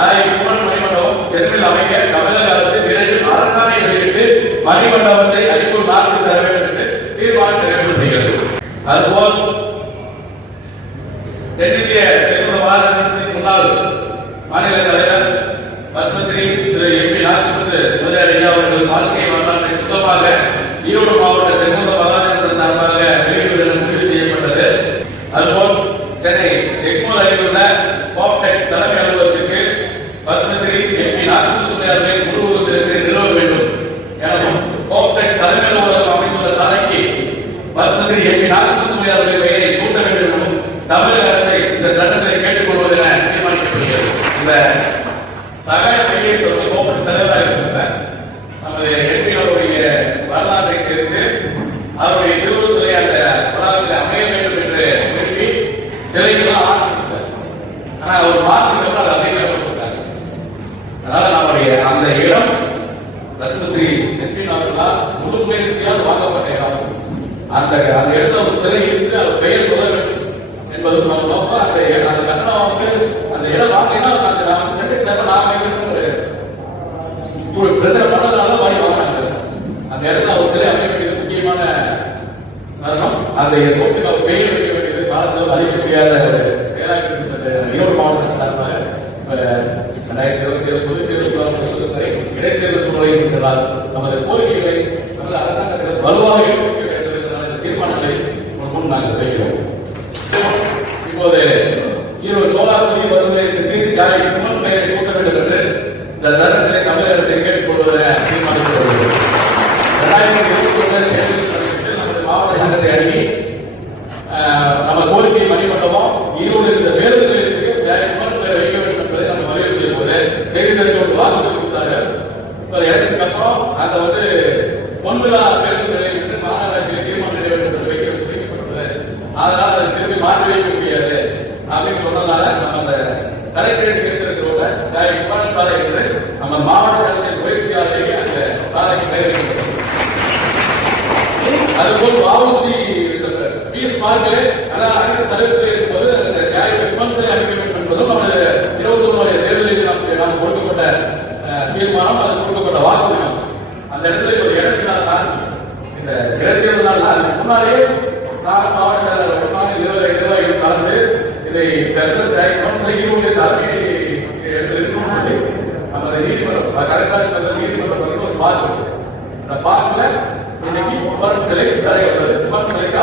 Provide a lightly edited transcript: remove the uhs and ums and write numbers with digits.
மணிமண்டபம் தெருவில் அமைக்க தமிழக அரசு விரைவில் அரசாணை வெளியிட்டு மணிமண்டபத்தை அடிக்குள் நாட்டு தர வேண்டும் என்று தீர்மானம் நிறைவேற்றப்படுகிறது. அதுபோல் தென்னிந்திய செல்வ பாரதத்தின் முன்னாள் மாநில தலைவர் பத்மஸ்ரீ திரு எம்பி நாச்சிமுத்து முதலியார் ஐயா அவர்கள் வாழ்க்கை வரலாற்றை சுத்தமாக ஈரோடு மாவட்ட செல்வ பாரத சார்பாக வெளியிடுவது முடிவு செய்யப்பட்டது. அதுபோல் சென்னை எக்மோர் அருகிலுள்ள பாப்டெக்ஸ் தலைமை அலுவலகத்திற்கு பத்மஸ்ரீ எம்பி நாச்சிமுத்து முதலியார் முழு உறுப்பினரை நிறுவ வேண்டும் எனவும் பாப்டெக்ஸ் தலைமை அலுவலகம் அமைந்துள்ள சாலைக்கு பத்மஸ்ரீ எம்பி நாச்சிமுத்து முதலியார் பெயரை சூட்ட வேண்டும் எனவும் தமிழக அரசை இந்த சட்டத்தை கேட்டுக் கொள்வது என தீர்மானிக்கப்படுகிறது. இந்த சகாய மையை சொல்லி கோப்பன் செலவாக இருக்கின்ற நமது எம்பி அவருடைய வரலாற்றை தெரிந்து அவருடைய திருவுருவ சிலை அந்த வளாகத்தில் அமைய வேண்டும் என்று விரும்பி சிலைகளாக ஆரம்பித்தார். ஆனா அவர் மாற்றுக்கு அதை அமைக்கப்பட்டிருக்காங்க. அதனால நம்முடைய அந்த இடம் ரத்னஸ்ரீ செட்டின் அவர்களால் முழு முயற்சியால் வாங்கப்பட்ட இடம். அந்த இடத்துல ஒரு சிலை இருந்து அவர் பெயர் சொல்ல வேண்டும் என்பது நம்ம நோக்கம். அந்த கட்டணம் வந்து அந்த இடம் வாங்கினா சென்னை சேவை நான் பிரச்சனை பண்ணதுனால வாங்கி வாங்கினாங்க. அந்த இடத்துல ஒரு சிலை அமைக்க வேண்டியது முக்கியமான காரணம். அந்த ரோட்டுக்கு அவர் பெயர் வைக்க வேண்டியது காலத்தில் அறிவிக்க முடியாத ஈரோடு மாவட்ட சார்பாக 2027 பொதுத் தேர்தல் இடைத்தேர்தல் சூழலை இருக்கிறார். நமது கோரிக்கைகளை நமது அரசாங்கத்தில் வலுவாக எடுத்து வேண்டும் தீர்மானங்களை முன் நாங்கள் வைக்கிறோம். இப்போது ஈரோடு சோலாபதி பஸ் நிலையத்திற்கு யாரை குமன் பெயரை சூட்ட வேண்டும் என்று இந்த தருணத்திலே தமிழக அரசை கேட்டுக்கொள்வதை தீர்மானிக்கப்படுகிறது. 2021 நமது மாவட்ட சங்கத்தை அணுகி நம்ம கோரிக்கை மணிமண்டபம் ஈரோடு இருந்த பேருந்து நிலையத்துக்கு யாரை குமன் பெயரை வைக்க வேண்டும் என்பதை நம்ம வலியுறுத்திய போது செய்தி தெரிவித்து வாக்குறுதி கொடுத்தாரு. ஒரு எலெக்ஷனுக்கு அப்புறம் அதை வந்து பொன்விழா பேருந்து நிலையம் என்று மாநகராட்சியில் தீர்மானம் நிறைவேற்ற வைக்கப்பட்டுள்ளது. அதனால் அதை திரும்பி மாற்றி வைக்க முடியாது அப்படின்னு சொன்னதால நம்ம அந்த கலெக்டரேட் இருக்கிறதோட குமாரன் சாலை என்று நம்ம மாவட்ட சட்டத்தின் முயற்சியாளர்களே அந்த சாலைக்கு பெயர் வைக்கப்பட்டது. அதுபோல் வாவுசி பிஎஸ் மார்க்கெட் அதாவது அனைத்து தலைவர்கள் இருக்கும்போது அந்த குமாரன் சாலை அமைக்க வேண்டும் என்பதும் நமது 21 தேர்தலில் நமக்கு கொடுக்கப்பட்ட தீர்மானம், அது கொடுக்கப்பட்ட வாக்குறுதி. அந்த இடத்துல ஒரு இடத்தினால் தான் இந்த இடைத்தேர்தல் அதுக்கு முன்னாலே மாவட்ட செயலாளர் 20 கலந்து இதை ஈரோடு தலைமை எடுத்திருக்கும் சொல்லி நமது நீதிமன்றம் கலெக்டர் நீதிமன்றம் ஒரு பார்க், அந்த பார்க்ல இன்னைக்கு குமரன் சிலை தடையப்பட்டது. குமரன் சிலைக்கு